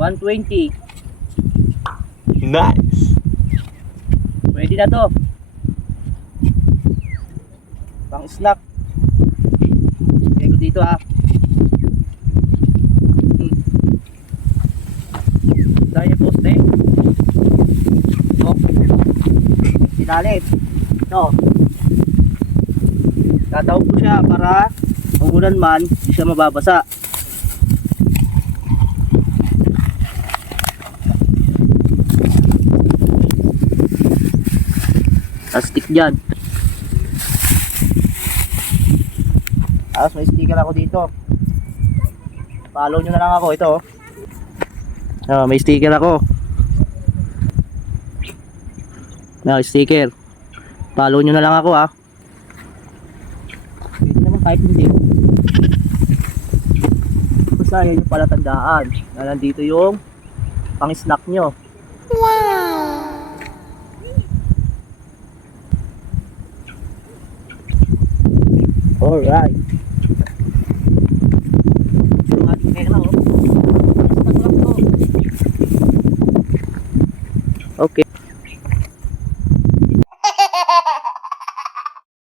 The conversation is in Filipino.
120. Nice. Pwede na to. Pang snack. Lagay ko dito ha. Dahil poste. No. Ilalim. No. Tatawag ko siya para umulan man, hindi siya mababasa. Stick dyan. Tapos may sticker ako dito. Follow nyo na lang ako. Ito may sticker ako. Sticker. Follow nyo na lang ako ha. Pwede naman kahit hindi. Basta yan yung palatandaan na nandito yung pang snack nyo. Alright. Yung ating pera, oh.